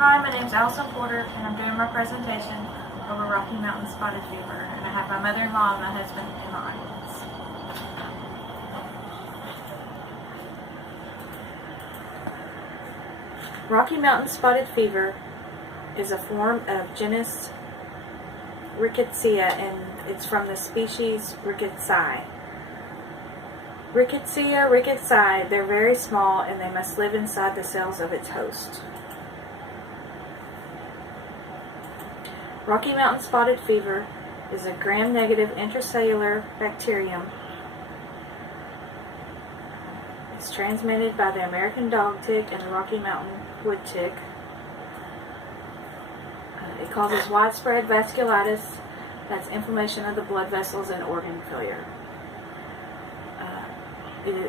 Hi, my name is Allison Porter, and I'm doing my presentation over Rocky Mountain Spotted Fever. And I have my mother-in-law and my husband in the audience. Rocky Mountain Spotted Fever is a form of genus Rickettsia, and it's from the species Rickettsii. Rickettsii, they're very small and they must live inside the cells of its host. Rocky Mountain Spotted Fever is a gram-negative intracellular bacterium. It's transmitted by the American dog tick and the Rocky Mountain wood tick. It causes widespread vasculitis, that's inflammation of the blood vessels and organ failure.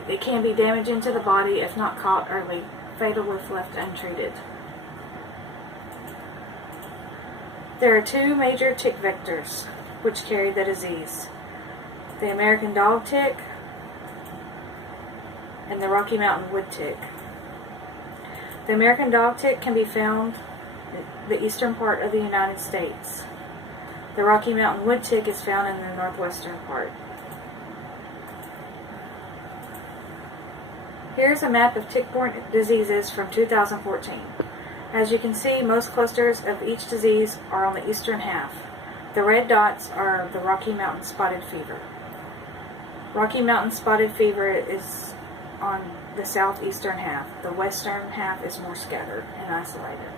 It can be damaging to the body if not caught early, fatal if left untreated. There are two major tick vectors which carry the disease: the American dog tick and the Rocky Mountain wood tick. The American dog tick can be found in the eastern part of the United States. The Rocky Mountain wood tick is found in the northwestern part. Here's a map of tick-borne diseases from 2014. As you can see, most clusters of each disease are on the eastern half. The red dots are the Rocky Mountain Spotted Fever. Rocky Mountain Spotted Fever is on the southeastern half. The western half is more scattered and isolated.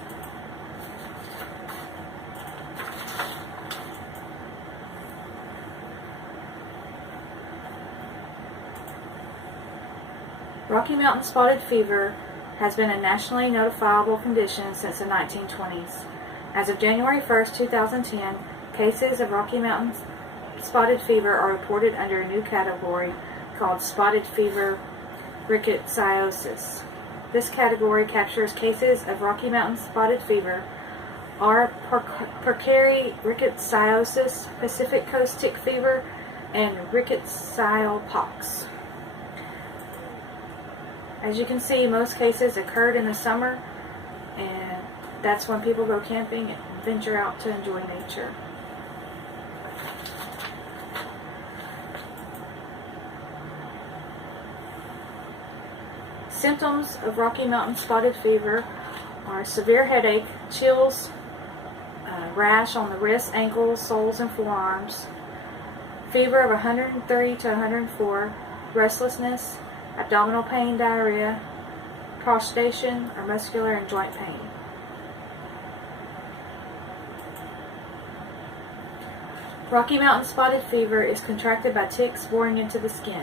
Rocky Mountain Spotted Fever has been a nationally notifiable condition since the 1920s. As of January 1st, 2010, cases of Rocky Mountain Spotted Fever are reported under a new category called Spotted Fever Rickettsioses. This category captures cases of Rocky Mountain Spotted Fever, R. Porkeri Rickettsioses, Pacific Coast Tick Fever, and Rickettsial pox. As you can see, most cases occurred in the summer, and that's when people go camping and venture out to enjoy nature. Symptoms of Rocky Mountain Spotted Fever are severe headache, chills, rash on the wrists, ankles, soles, and forearms, fever of 103 to 104, restlessness, abdominal pain, diarrhea, prostration, or muscular and joint pain. Rocky Mountain Spotted Fever is contracted by ticks boring into the skin.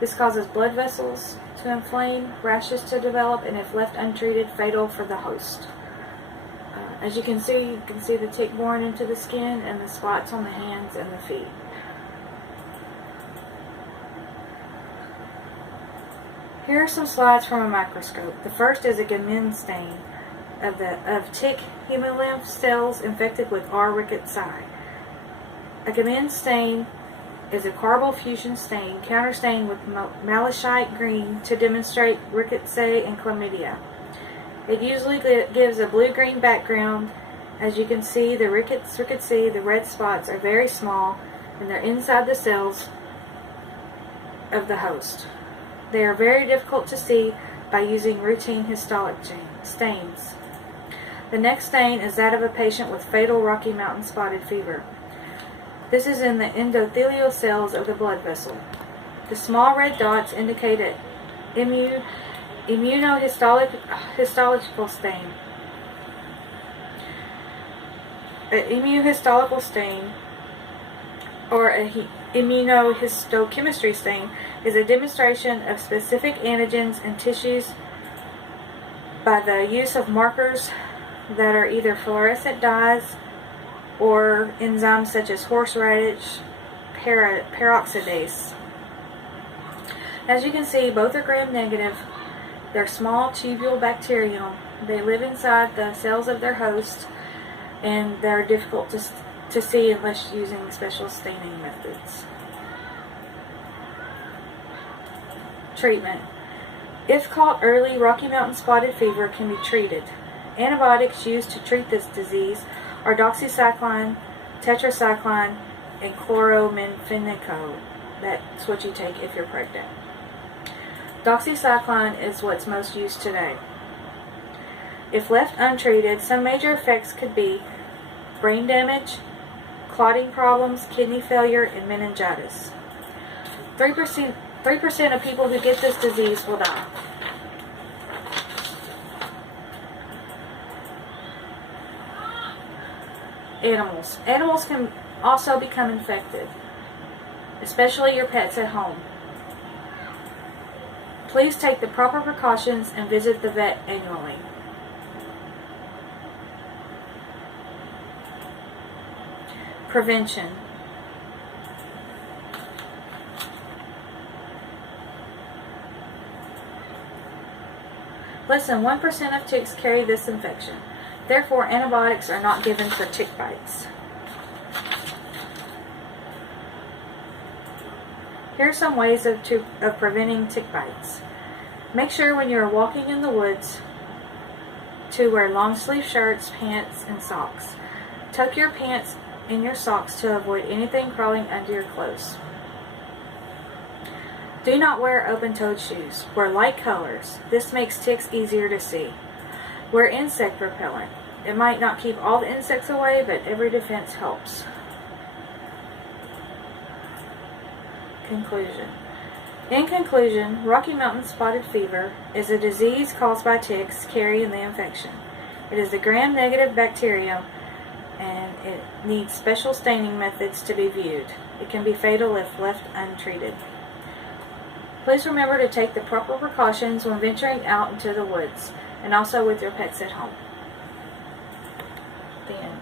This causes blood vessels to inflame, rashes to develop, and if left untreated, fatal for the host. As you can see the tick boring into the skin and the spots on the hands and the feet. Here are some slides from a microscope. The first is a Gamin stain of tick hemolymph cells infected with R. Rickettsii. A Gamin stain is a carbonyl fusion stain counterstained with malachite green to demonstrate Rickettsia and chlamydia. It usually gives a blue-green background. As you can see, the Rickettsia, the red spots, are very small and they're inside the cells of the host. They are very difficult to see by using routine histologic stains. The next stain is that of a patient with fatal Rocky Mountain Spotted Fever. This is in the endothelial cells of the blood vessel. The small red dots indicate an immunohistological stain. An immunohistological stain, or a immunohistochemistry stain, is a demonstration of specific antigens in tissues by the use of markers that are either fluorescent dyes or enzymes such as horseradish peroxidase. As you can see, both are gram-negative. They're small tubule bacterium. They live inside the cells of their host, and they're difficult to see unless using special staining methods. Treatment. If caught early, Rocky Mountain Spotted Fever can be treated. Antibiotics used to treat this disease are doxycycline, tetracycline, and chloromethylmethicone. That's what you take if you're pregnant. Doxycycline is what's most used today. If left untreated, some major effects could be brain damage, clotting problems, kidney failure, and meningitis. 3% of people who get this disease will die. Animals. Animals can also become infected, especially your pets at home. Please take the proper precautions and visit the vet annually. Prevention. Less than 1% of ticks carry this infection. Therefore, antibiotics are not given for tick bites. Here are some ways of preventing tick bites. Make sure when you are walking in the woods to wear long sleeve shirts, pants, and socks. Tuck your pants in your socks to avoid anything crawling under your clothes. Do not wear open-toed shoes. Wear light colors. This makes ticks easier to see. Wear insect repellent. It might not keep all the insects away, but every defense helps. Conclusion. In conclusion, Rocky Mountain spotted fever is a disease caused by ticks carrying the infection. It is a gram-negative bacterium, and it needs special staining methods to be viewed. It can be fatal if left untreated. Please remember to take the proper precautions when venturing out into the woods, and also with your pets at home. The end.